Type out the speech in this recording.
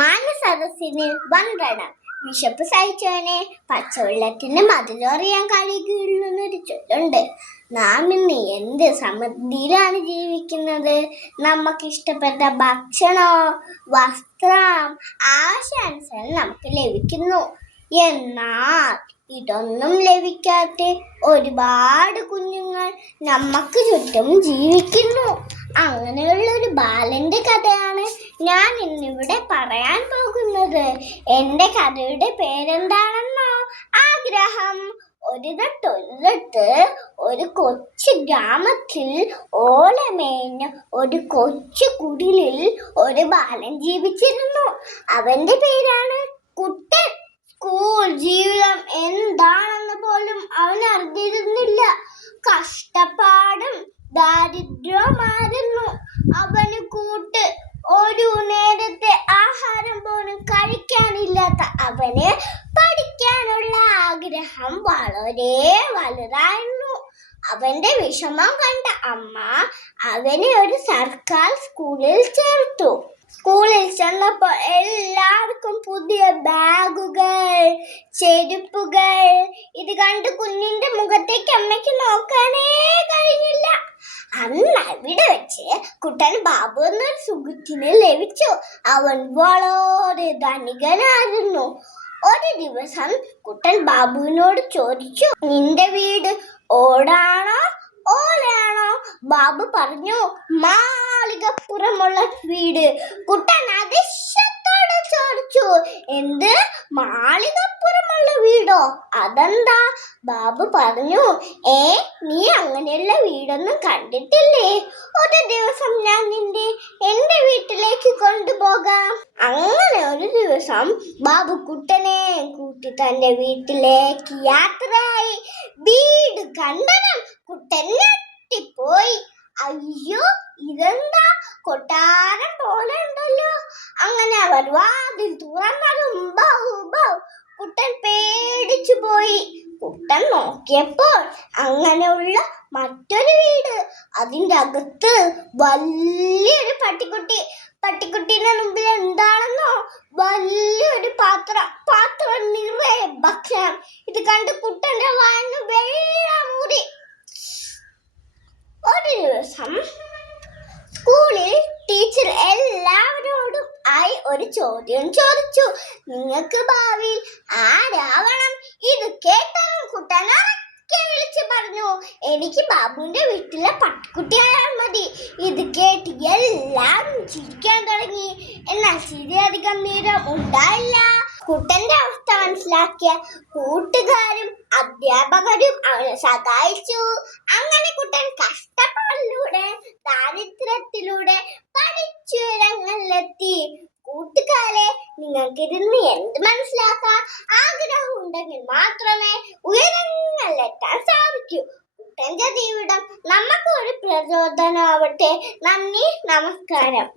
മാനസരസിന് വൻകണം വിശപ്പ് സഹിച്ചവനെ പച്ചവെള്ളത്തിന് മതിലറിയാൻ കഴിയുകയുള്ളൊരു ചൊല്ലുണ്ട്. നാം ഇന്ന് എന്ത് സമൃദ്ധിയിലാണ് ജീവിക്കുന്നത്. നമുക്കിഷ്ടപ്പെട്ട ഭക്ഷണോ വസ്ത്രം ആവശ്യാനുസരണം നമുക്ക് ലഭിക്കുന്നു. എന്നാൽ ഇതൊന്നും ലഭിക്കാത്ത ഒരുപാട് കുഞ്ഞുങ്ങൾ നമുക്ക് ചുറ്റും ജീവിക്കുന്നു. അങ്ങനെയുള്ള ഒരു ബാലന്റെ കഥയാണ് ഞാൻ ഇന്നിവിടെ പറയാൻ പോകുന്നത്. എന്റെ കഥയുടെ പേരെന്താണെന്നോ? ആഗ്രഹം. ഒരിടത്ത് ഒരു കൊച്ചു ഗ്രാമത്തിൽ ഓലമേഞ്ഞ ഒരു കൊച്ചു കുടിലിൽ ഒരു ബാലൻ ജീവിച്ചിരുന്നു. അവന്റെ പേരാണ് കുട്ടൻ. സ്കൂൾ ജീവിതം എന്താണെന്ന് പോലും അവൻ അറിഞ്ഞിരുന്നില്ല. കഷ്ടപ്പാടും ദാരിദ്ര്യമായിരുന്നു അവന് കൂട്ട്. ഒരു നേരത്തെ ആഹാരം പോലും കഴിക്കാനില്ലാത്ത അവന് പഠിക്കാനുള്ള ആഗ്രഹം വളരെ വലുതായിരുന്നു. അവന്റെ വിഷമം കണ്ട അമ്മ അവനെ ഒരു സർക്കാർ സ്കൂളിൽ ചേർത്തു. സ്കൂളിൽ ചെന്നപ്പോൾ എല്ലാവർക്കും പുതിയ ബാഗുകൾ, ചെരുപ്പുകൾ. ഇത് കണ്ട് കുഞ്ഞിന്റെ മുഖത്തേക്ക് അമ്മയ്ക്ക് നോക്കാനേ കഴിഞ്ഞില്ല. അന്ന് അവിടെ വെച്ച് കുട്ടൻ ബാബു എന്നൊരു സുഹൃത്തിനെ ലഭിച്ചു. അവൻ വളരെ ധനികനായിരുന്നു. ഒരു ദിവസം കുട്ടൻ ബാബുവിനോട് ചോദിച്ചു, നിന്റെ വീട് ഓടാണോ ഓലയാണോ? ബാബു പറഞ്ഞു, മാളികപ്പുറമുള്ള വീട്. കുട്ടൻ അതിശയത്തോടെ ചോദിച്ചു, എന്ത് മാളികപ്പുറമുള്ള വീടോ? അതെന്താ? ബാബു പറഞ്ഞു, നീ അങ്ങനെയുള്ള വീടൊന്നും കണ്ടിട്ടില്ലേ? ഒരു ദിവസം ഞാൻ എന്റെ വീട്ടിലേക്ക് കൊണ്ടുപോകാം. അങ്ങനെ ഒരു ദിവസം ബാബു കുട്ടനെ കൂട്ടി തന്റെ വീട്ടിലേക്ക് യാത്രയായി. വീട് കണ്ടതും കുട്ടൻ ഞെട്ടിപ്പോയി. അയ്യോ, ഇതെന്താ കൊട്ടാരം പോലെ ഉണ്ടല്ലോ. അങ്ങനെ അവർ വാതിൽ തുറന്നതും കുട്ടൻ പേടിച്ചു പോയി. കുട്ടൻ നോക്കിയപ്പോൾ അങ്ങനെയുള്ള മറ്റൊരു വീട്. അതിൻ്റെ അകത്ത് വലിയൊരു പട്ടിക്കുട്ടി. പട്ടിക്കുട്ടീന്റെ മുമ്പിൽ എന്താണെന്നോ? വലിയൊരു പാത്രം നിറയെ ഭക്ഷണം. ഇത് കണ്ട് കുട്ടന്റെ വായന്ന് വെള്ളമൂറി. ഒരു ദിവസം സ്കൂളിൽ ടീച്ചർ എല്ലാവരോടും ആയി ഒരു ചോദ്യം ചോദിച്ചു. നിങ്ങൾക്ക് ഭാവിയിൽ ആരാവണം? ഇത് കേട്ടതും കുട്ടൻ ഉറക്കെ വിളിച്ചു പറഞ്ഞു, എനിക്ക് ബാബുവിന്റെ വീട്ടിലെ പട്ടിക്കുട്ടിയായാൽ മതി. ഇത് കേട്ട് എല്ലാവരും ചിരിക്കാൻ തുടങ്ങി. എന്നാൽ ചിരി അധികം നേരം ഉണ്ടായില്ല. കുട്ടന്റെ അവസ്ഥ മനസ്സിലാക്കിയ കൂട്ടുകാരും അധ്യാപകരും അവനെ സഹായിച്ചു. അങ്ങനെ കുട്ടൻ കഷ്ടപ്പാടിലൂടെ ദാരിദ്ര്യത്തിലൂടെ പഠിച്ചുയരങ്ങളിലെത്തി. കൂട്ടുകാരെ, നിങ്ങൾക്കിരുന്ന് എന്ത് മനസ്സിലാക്കാം? ആഗ്രഹം ഉണ്ടെങ്കിൽ മാത്രമേ ഉയരങ്ങളിലെത്താൻ സാധിക്കൂ. കുട്ടന്റെ ജീവിതം നമുക്ക് ഒരു പ്രചോദനമാവട്ടെ. നന്ദി, നമസ്കാരം.